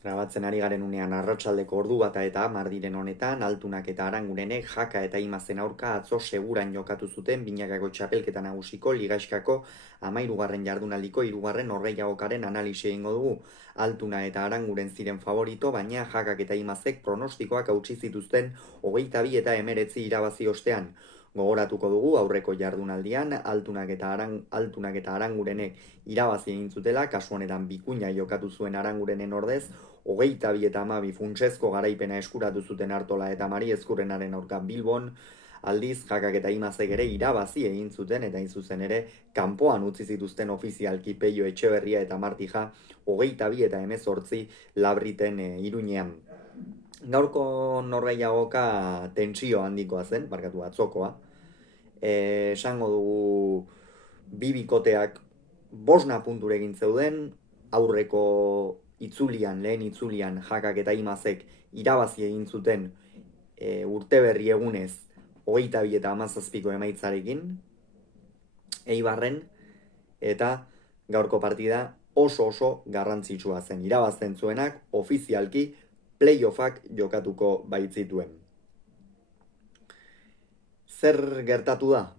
Grabatzen ari garen unean arratsaldeko ordu bata eta 10 diren honetan, Altunak eta Arangurenek Jaka eta Imazen aurka atzo seguran jokatu zuten binakako txapelketa nagusiko ligaiskako 13. jardunaldiko 3. norgehiagokaren analisi egingo dugu. Altuna eta Aranguren ziren favorito, baina Jakak eta Imazek pronostikoak hautsi zituzten 22 eta 19 irabazi ostean. Gogoratuko dugu aurreko jardunaldian Altunak eta Arangurenek irabazi egin zutela, kasu honetan bikuina jokatu zuen Arangurenen ordez, 22 eta 12 funtsezko garaipena eskuratu zuten Artola eta Mari Ezkurrenaren aurka Bilbon, aldiz Jakak eta Imazek ere irabazi egin zuten eta zuzen ere kanpoan utzi zituzten ofizialki Peio Etxeberria eta Martija 22 eta 18 Labriten Iruñean. Gaurko norgehiagoka tentsio handikoa zen, barkatu atzokoa. Esango dugu bi bikoteak 5 punturekin zeuden, aurreko lehen itzulian Jakak eta Imazek irabazi egin zuten urteberri egunez 22 eta 17ko emaitzarekin Eibarren, eta gaurko partida oso garrantzitsua zen. Irabazten zuenak ofizialki playoffak jokatuko baitzituen. Zer gertatu da?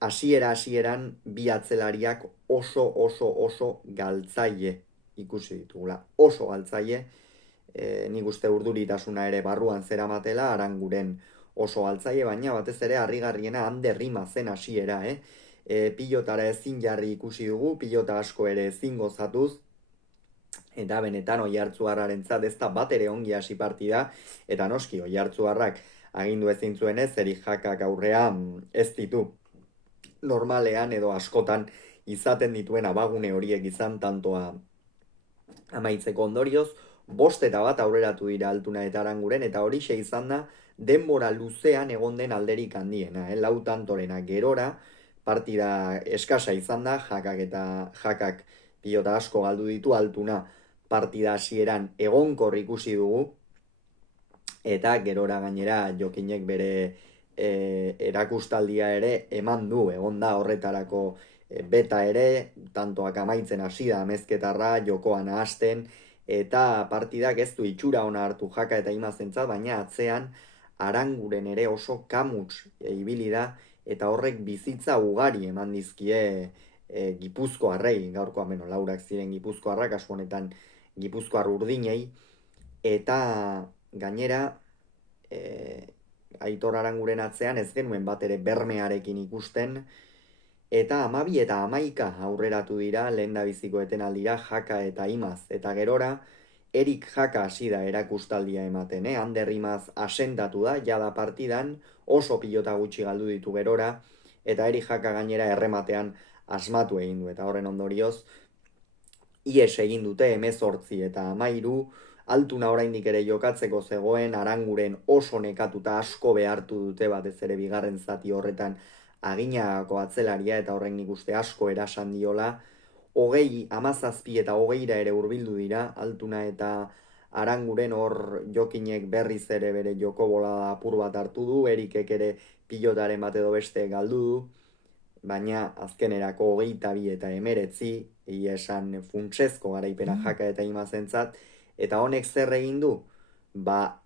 Hasieran bi atzelariak oso galtzaile ikusi ditugula. Oso galtzaile, nik uste urduritasuna ere barruan zeramatela, Aranguren oso galtzaile, baina batez ere harrigarriena Ander Rima zen hasiera, pilotara ezin jarri ikusi dugu, pilota asko ere ezin gozatuz, eta benetan Oiartzuarrarentzat ez da bat ere ongi hasi partida, eta noski Oiartzuarrak agindu ezin zuenez, eri Jakak aurrean ez ditu normalean edo askotan izaten dituen abagune horiek izan tantoa amaitzeko ondorioz, 5 eta 1 aurreratu dira Altuna eta Aranguren, eta horixe izan da denbora luzean egon den alderik handiena, lau tantorena gerora, partida eskasa izan da, Jakak pilota asko galdu ditu, Altuna partida hasieran egonkor ikusi dugu, eta gerora gainera Jokinek bere erakustaldia ere eman du, egon da horretarako beta ere, tantoak amaitzen hasi da amezketarra, jokoan hasten, eta partidak ez du itxura ona hartu Jaka eta Imazentzat, baina atzean Aranguren ere oso kamuts ibili da, eta horrek bizitza ugari eman dizkie Gipuzkoarrei, gaurkoan laurak ziren Gipuzkoarrak, kasu honetan Gipuzkoar urdinei, eta gainera Aitor Aranguren atzean ez genuen bat ere bermearekin ikusten, eta 12 eta 11 aurreratu dira lehendabiziko etenaldira Jaka eta Imaz, eta gerora Erik Jaka hasi da erakustaldia ematen, Ander Imaz asentatu da, jada partidan, oso pilota gutxi galdu ditu gerora, eta Erik Jaka gainera errematean asmatu egin du, eta horren ondorioz ies egin dute 18 eta 13, Altuna oraindik ere jokatzeko zegoen, Aranguren oso nekatuta asko behartu dute, batez ere bigarren zati horretan Aginagako atzelaria, eta horrek nik uste asko erasan diola, 20, 17 eta 20 ere hurbildu dira, Altuna eta Aranguren hor Jokinek berriz ere bere joko bola apur bat hartu du, Erikek ere pilotaren bat edo beste galdu du, baina azkenerako 22 eta 19, egia esan funtsezko garaipena Jaka eta Imazentzat, eta honek zer egin du?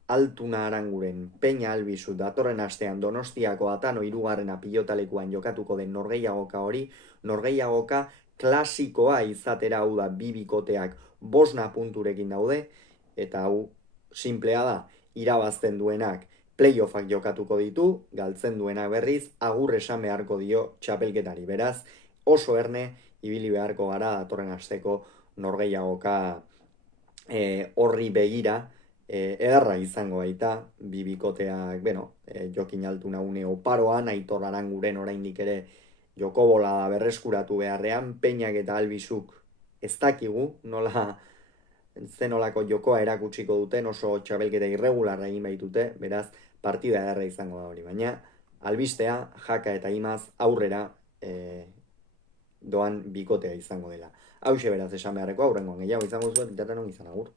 Altuna Aranguren Peña Albizu datorren astean Donostiako Atano 3. pilotalekuan jokatuko den norgehiagoka hori, norgehiagoka klasikoa izatera, hau da, bi bikoteak 5 punturekin daude, eta hau simplea da, irabazten duenak playoffak jokatuko ditu, galtzen duenak berriz agur esan beharko dio txapelketari. Beraz, oso erne ibili beharko gara datorren asteko norgehiagoka horri begira, ederra izango baita, bi bikoteak, Jokin Altuna une oparoan, Aitor Aranguren oraindik ere joko bola berreskuratu beharrean, Peñak eta Albizuk ez dakigu zenolako jokoa erakutsiko duten, oso txabelketa irregularra egin baitute, beraz, partida ederra izango da hori, baina albistea Jaka eta Imaz aurrera doan bikotea izango dela. Hauxe beraz esan beharreko, aurrengoan gehiago izango zuen, itaten on izan, agur.